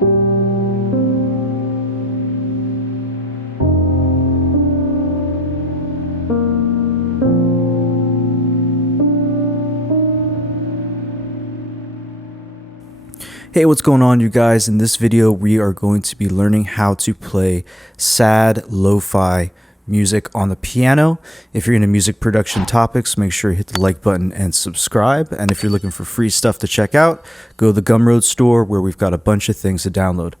Hey, what's going on, you guys? In this video, we are going to be learning how to play sad lo-fi music on the piano. If you're into music production topics, make sure you hit the like button and subscribe. And if you're looking for free stuff to check out, go to the Gumroad store where we've got a bunch of things to download.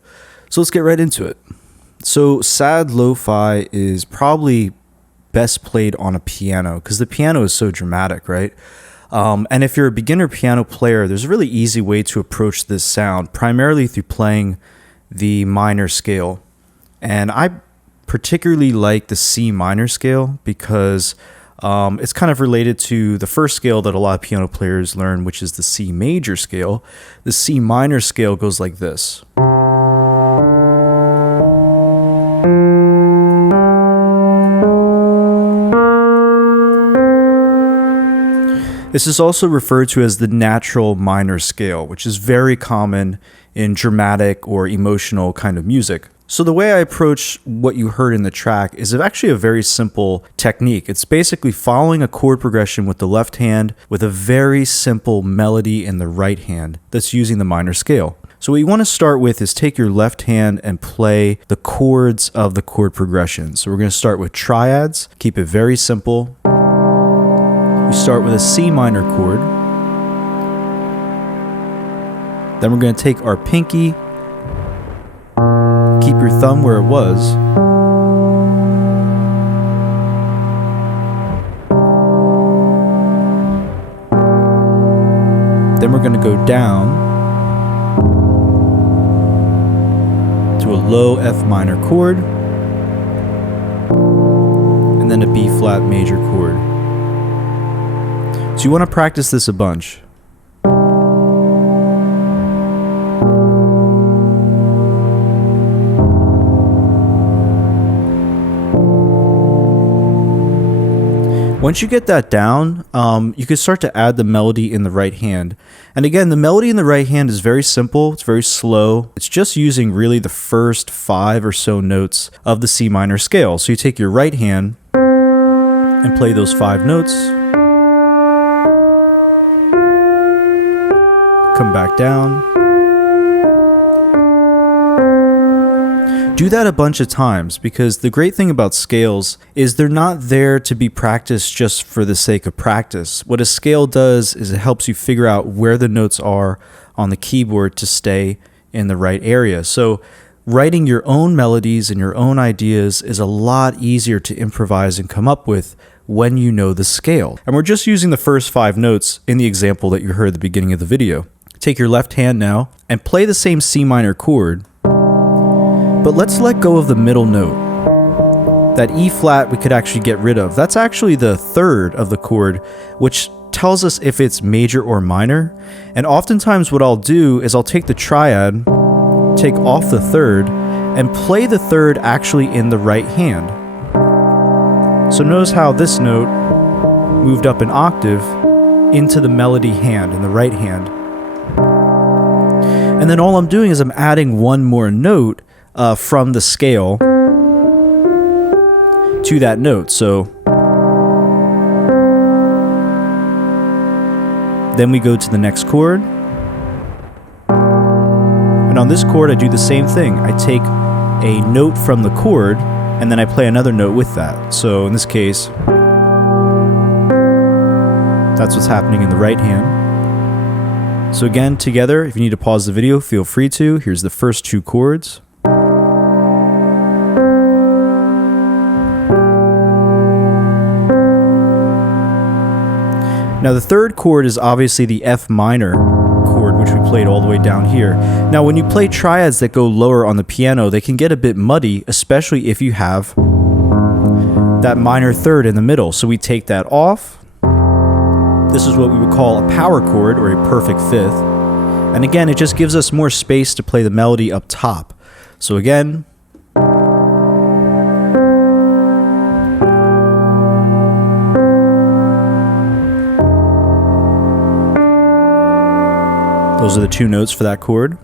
So let's get right into it. So sad lo-fi is probably best played on a piano because the piano is so dramatic, right? And if you're a beginner piano player, there's a really easy way to approach this sound, primarily through playing the minor scale. And I particularly like the C minor scale because it's kind of related to the first scale that a lot of piano players learn, which is the C major scale. The C minor scale goes like this. This is also referred to as the natural minor scale, which is very common in dramatic or emotional kind of music. So the way I approach what you heard in the track is actually a very simple technique. It's basically following a chord progression with the left hand with a very simple melody in the right hand that's using the minor scale. So what you want to start with is take your left hand and play the chords of the chord progression. So we're going to start with triads, keep it very simple. We start with a C minor chord. Then we're going to take our pinky, keep your thumb where it was. Then we're going to go down to a low F minor chord, and then a B flat major chord. So you want to practice this a bunch. Once you get that down, you can start to add the melody in the right hand. And again, the melody in the right hand is very simple. It's very slow. It's just using really the first 5 or so notes of the C minor scale. So you take your right hand and play those 5 notes. Come back down. Do that a bunch of times because the great thing about scales is they're not there to be practiced just for the sake of practice. What a scale does is it helps you figure out where the notes are on the keyboard to stay in the right area. So writing your own melodies and your own ideas is a lot easier to improvise and come up with when you know the scale. And we're just using the first 5 notes in the example that you heard at the beginning of the video. Take your left hand now and play the same C minor chord, but let's let go of the middle note. That E flat we could actually get rid of. That's actually the 3rd of the chord, which tells us if it's major or minor. And oftentimes what I'll do is I'll take the triad, take off the 3rd, and play the 3rd actually in the right hand. So notice how this note moved up an octave into the melody hand in the right hand. And then all I'm doing is I'm adding one more note from the scale to that note. So then we go to the next chord. And on this chord, I do the same thing. I take a note from the chord and then I play another note with that. So in this case, that's what's happening in the right hand. So again, together, if you need to pause the video, feel free to. Here's the first 2 chords. Now the 3rd chord is obviously the F minor chord, which we played all the way down here. Now when you play triads that go lower on the piano, they can get a bit muddy, especially if you have that minor 3rd in the middle. So we take that off. This is what we would call a power chord or a perfect 5th. And again, it just gives us more space to play the melody up top. So again, those are the 2 notes for that chord.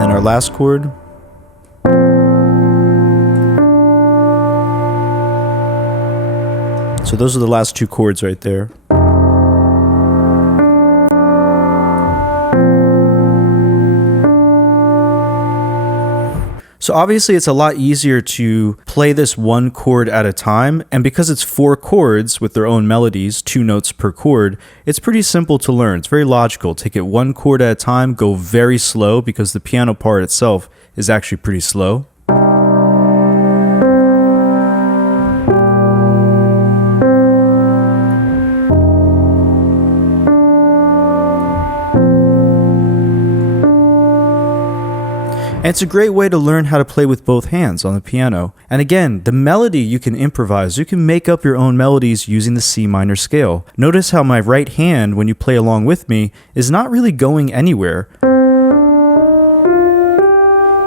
And then our last chord. So those are the last two chords right there. So obviously it's a lot easier to play this one chord at a time, and because it's 4 chords with their own melodies, 2 notes per chord, it's pretty simple to learn. It's very logical. Take it 1 chord at a time, go very slow because the piano part itself is actually pretty slow. And it's a great way to learn how to play with both hands on the piano. And again, the melody you can improvise. You can make up your own melodies using the C minor scale. Notice how my right hand, when you play along with me, is not really going anywhere.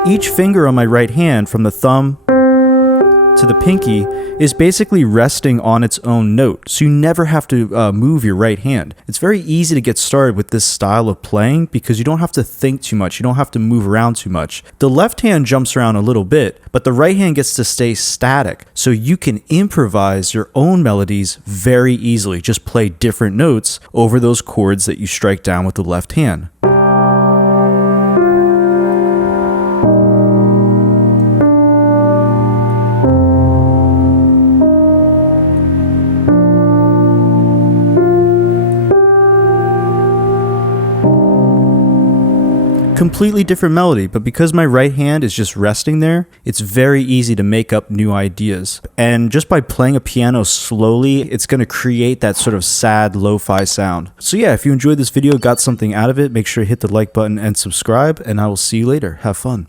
Each finger on my right hand, from the thumb to the pinky, is basically resting on its own note, so you never have to move your right hand. It's very easy to get started with this style of playing because you don't have to think too much, you don't have to move around too much. The left hand jumps around a little bit, but the right hand gets to stay static, so you can improvise your own melodies very easily. Just play different notes over those chords that you strike down with the left hand. Completely different melody, but because my right hand is just resting there, it's very easy to make up new ideas. And just by playing a piano slowly, it's going to create that sort of sad lo-fi sound. So yeah, if you enjoyed this video, got something out of it, make sure to hit the like button and subscribe, and I will see you later. Have fun.